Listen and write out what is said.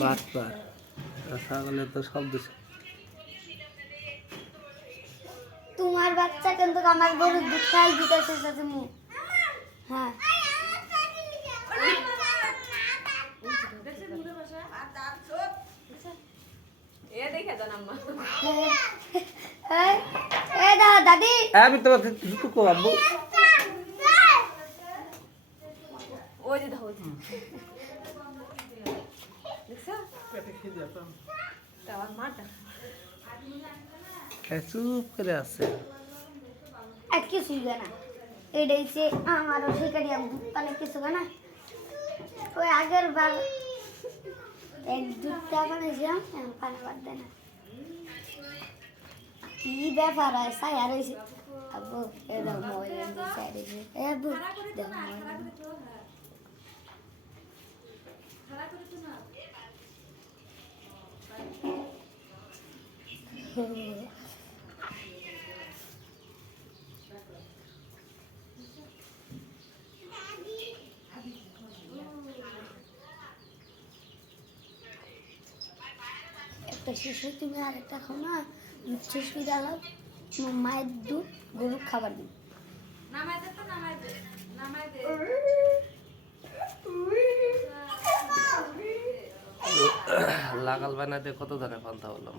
বাটপার ছাগলের তো শব্দ তোমার বাচ্চা কিন্তু আমার গরুর দুধ খাই দিতেছে তুমি। হ্যাঁ দাদি আমি তো জুতো কো আব্বু ওই যে দাও দেখছো পেটে খিদে পাম তার মাটা চুপ করে আছে এক কিছু না এটাই সে আমারও শিকারি আমি দুধ পানে কিছু না ওই আগের বার এক দুধটা বানিয়েছিলাম পানি বাদ দেয় না কি ব্যাপার হয় সাই আর হয়েছে আব্বু এরকম ময়লা সাইডে আব্বু দেখো ময়লা একটা শেষে তুমি আরেকটা খাও না দুধ শেষ করে দাও মায়ের দুধ গরুর খাবার দিই লাগাল বানাতে কত ধরনের পান্তা বললাম